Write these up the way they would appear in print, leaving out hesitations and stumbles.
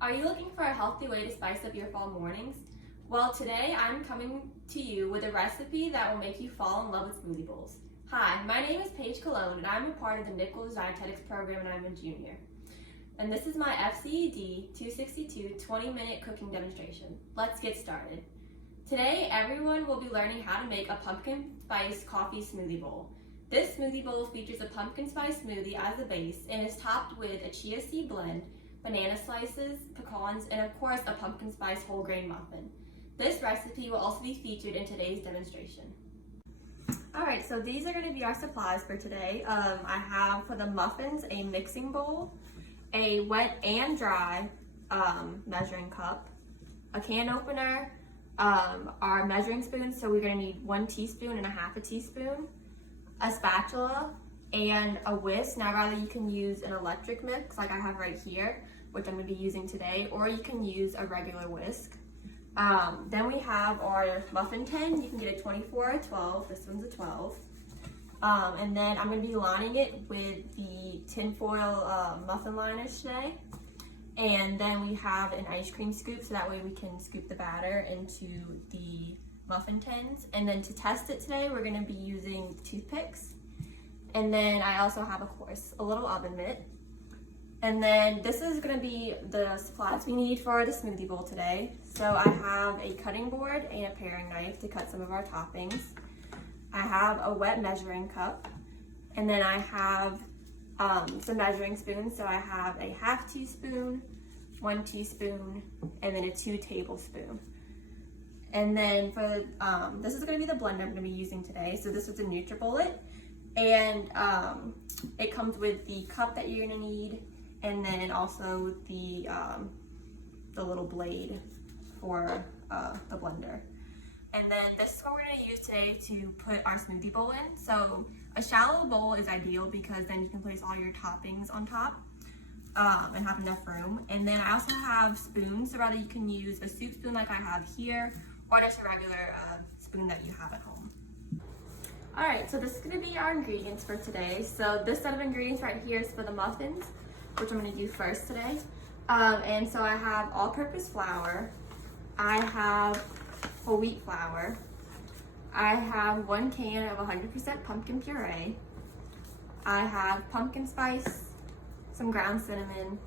Are you looking for a healthy way to spice up your fall mornings? Well, today I'm coming to you with a recipe that will make you fall in love with smoothie bowls. Hi, my name is Paige Cologne and I'm a part of the Nichols Dietetics program and I'm a junior. And this is my FCED 262 20-minute cooking demonstration. Let's get started. Today, everyone will be learning how to make a pumpkin spice coffee smoothie bowl. This smoothie bowl features a pumpkin spice smoothie as the base and is topped with a chia seed blend, banana slices, pecans, and of course a pumpkin spice whole grain muffin. This recipe will also be featured in today's demonstration. Alright, so these are going to be our supplies for today. I have for the muffins a mixing bowl, a wet and dry measuring cup, a can opener, our measuring spoons, so we're going to need 1 teaspoon and a half a teaspoon, a spatula, and a whisk. Now rather you can use an electric mix like I have right here, which I'm going to be using today, or you can use a regular whisk. Then we have our muffin tin. You can get a 24 or a 12. This one's a 12. And then I'm going to be lining it with the tinfoil muffin liners today. And then we have an ice cream scoop, so that way we can scoop the batter into the muffin tins. And then to test it today, we're going to be using toothpicks. And then I also have, of course, a little oven mitt. And then this is going to be the supplies we need for the smoothie bowl today. So I have a cutting board and a paring knife to cut some of our toppings. I have a wet measuring cup. And then I have some measuring spoons. So I have a half teaspoon, 1 teaspoon, and then a 2 tablespoons. And then for this is going to be the blender I'm going to be using today. So this is a NutriBullet. And it comes with the cup that you're going to need, and then also the little blade for the blender. And then this is what we're going to use today to put our smoothie bowl in. So a shallow bowl is ideal because then you can place all your toppings on top and have enough room. And then I also have spoons, so rather you can use a soup spoon like I have here, or just a regular spoon that you have at home. Alright, so this is going to be our ingredients for today. So this set of ingredients right here is for the muffins, which I'm going to do first today. And so I have all-purpose flour, I have whole wheat flour, I have 1 can of 100% pumpkin puree, I have pumpkin spice, some ground cinnamon,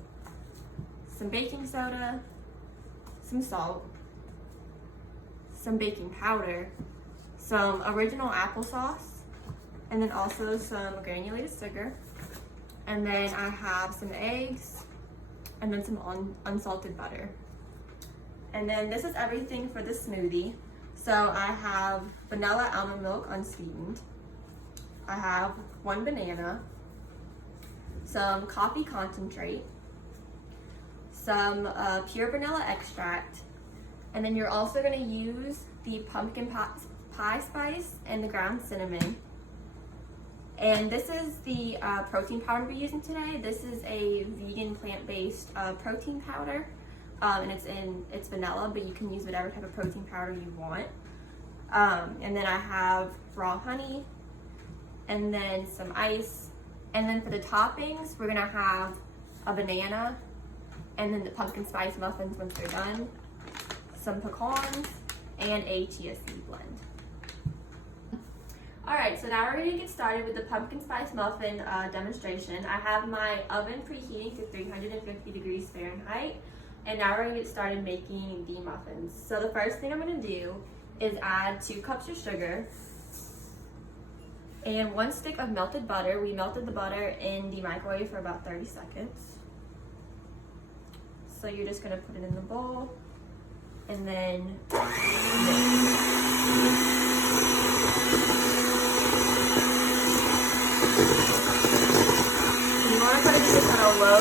some baking soda, some salt, some baking powder, some original applesauce, and then also some granulated sugar. And then I have some eggs, and then some unsalted butter. And then this is everything for the smoothie. So I have vanilla almond milk unsweetened. I have 1 banana, some coffee concentrate, some pure vanilla extract, and then you're also going to use the pumpkin pie spice and the ground cinnamon. And this is the protein powder we're using today. This is a vegan plant-based protein powder, and it's vanilla, but you can use whatever type of protein powder you want. And then I have raw honey, and then some ice. And then for the toppings, we're gonna have a banana, and then the pumpkin spice muffins once they're done, some pecans, and a chia seed blend. Alright, so now we're going to get started with the pumpkin spice muffin demonstration. I have my oven preheating to 350 degrees Fahrenheit, and now we're going to get started making the muffins. So the first thing I'm going to do is add 2 cups of sugar and 1 stick of melted butter. We melted the butter in the microwave for about 30 seconds. So you're just going to put it in the bowl and then you want to put it just at a low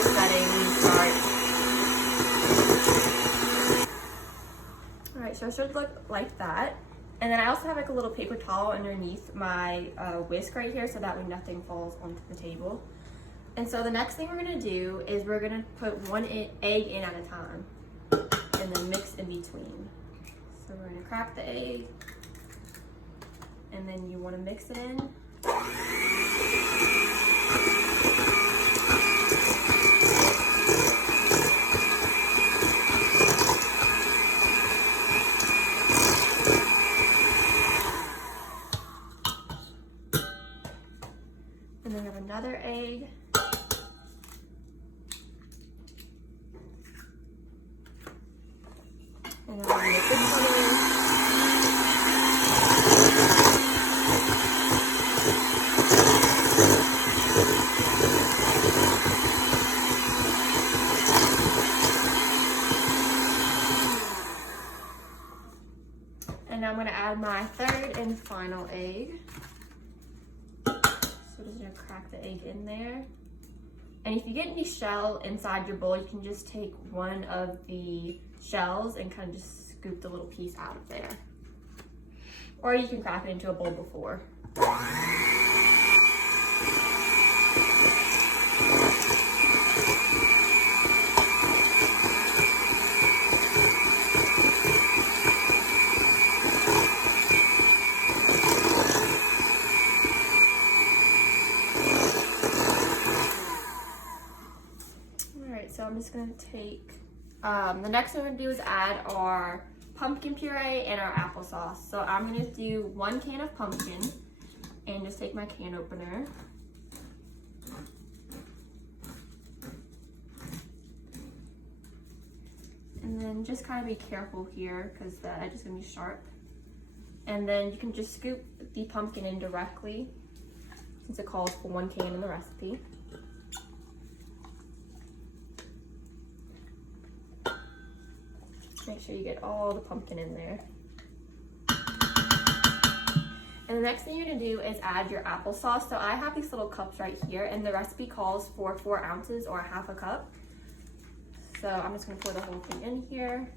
setting when you start. Alright, so it should look like that. And then I also have like a little paper towel underneath my whisk right here so that way nothing falls onto the table. And so the next thing we're going to do is we're going to put 1 egg in at a time and then mix in between. So we're going to crack the egg and then you want to mix it in. I'm gonna add my third and final egg. So I'm just gonna crack the egg in there. And if you get any shell inside your bowl, you can just take one of the shells and kind of just scoop the little piece out of there. Or you can crack it into a bowl before. So I'm just gonna take, the next thing we're gonna do is add our pumpkin puree and our applesauce. So I'm gonna do 1 can of pumpkin and just take my can opener. And then just kind of be careful here because the edge is gonna be sharp. And then you can just scoop the pumpkin in directly since it calls for 1 can in the recipe. Make sure you get all the pumpkin in there. And the next thing you're gonna do is add your applesauce. So I have these little cups right here and the recipe calls for 4 ounces or 1/2 cup. So I'm just gonna pour the whole thing in here.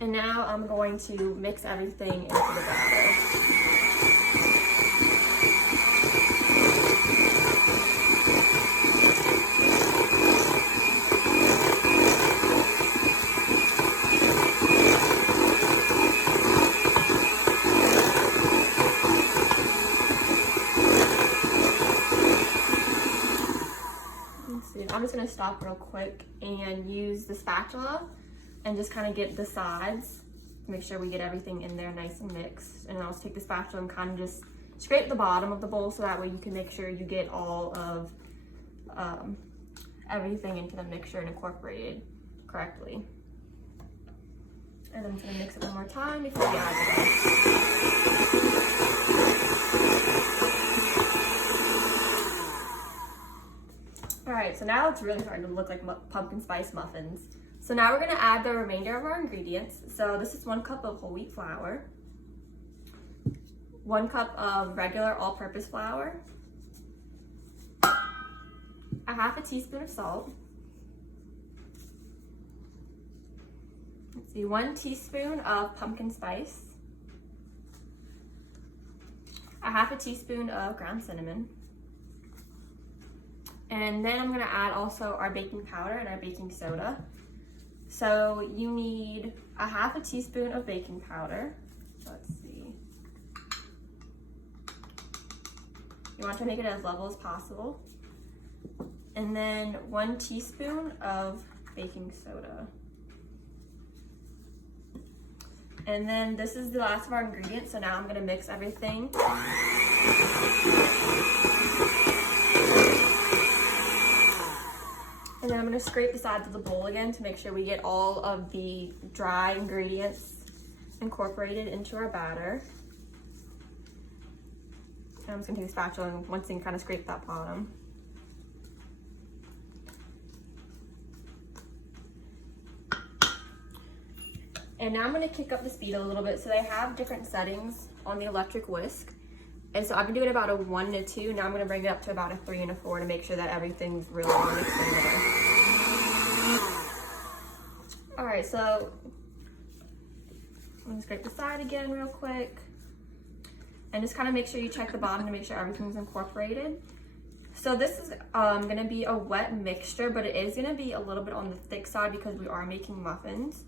And now I'm going to mix everything into the batter. I'm just gonna stop real quick and use the spatula and just kind of get the sides, make sure we get everything in there nice and mixed. And I'll just take the spatula and kind of just scrape the bottom of the bowl so that way you can make sure you get all of everything into the mixture and incorporated correctly. And I'm just gonna mix it one more time before we add the rest. Alright, so now it's really starting to look like pumpkin spice muffins. So now we're going to add the remainder of our ingredients. So this is 1 cup of whole wheat flour, 1 cup of regular all-purpose flour, 1/2 teaspoon of salt, 1 teaspoon of pumpkin spice, 1/2 teaspoon of ground cinnamon. And then I'm gonna add also our baking powder and our baking soda. So you need 1/2 teaspoon of baking powder. Let's see. You want to make it as level as possible. And then 1 teaspoon of baking soda. And then this is the last of our ingredients. So now I'm gonna mix everything. And then I'm going to scrape the sides of the bowl again to make sure we get all of the dry ingredients incorporated into our batter. And I'm just going to take a spatula and once again kind of scrape that bottom. And now I'm going to kick up the speed a little bit. So they have different settings on the electric whisk. And so I've been doing about a 1 to 2. Now I'm going to bring it up to about a 3 and a 4 to make sure that everything's really mixed in there. All right, so I'm going to scrape the side again real quick. And just kind of make sure you check the bottom to make sure everything's incorporated. So this is going to be a wet mixture, but it is going to be a little bit on the thick side because we are making muffins.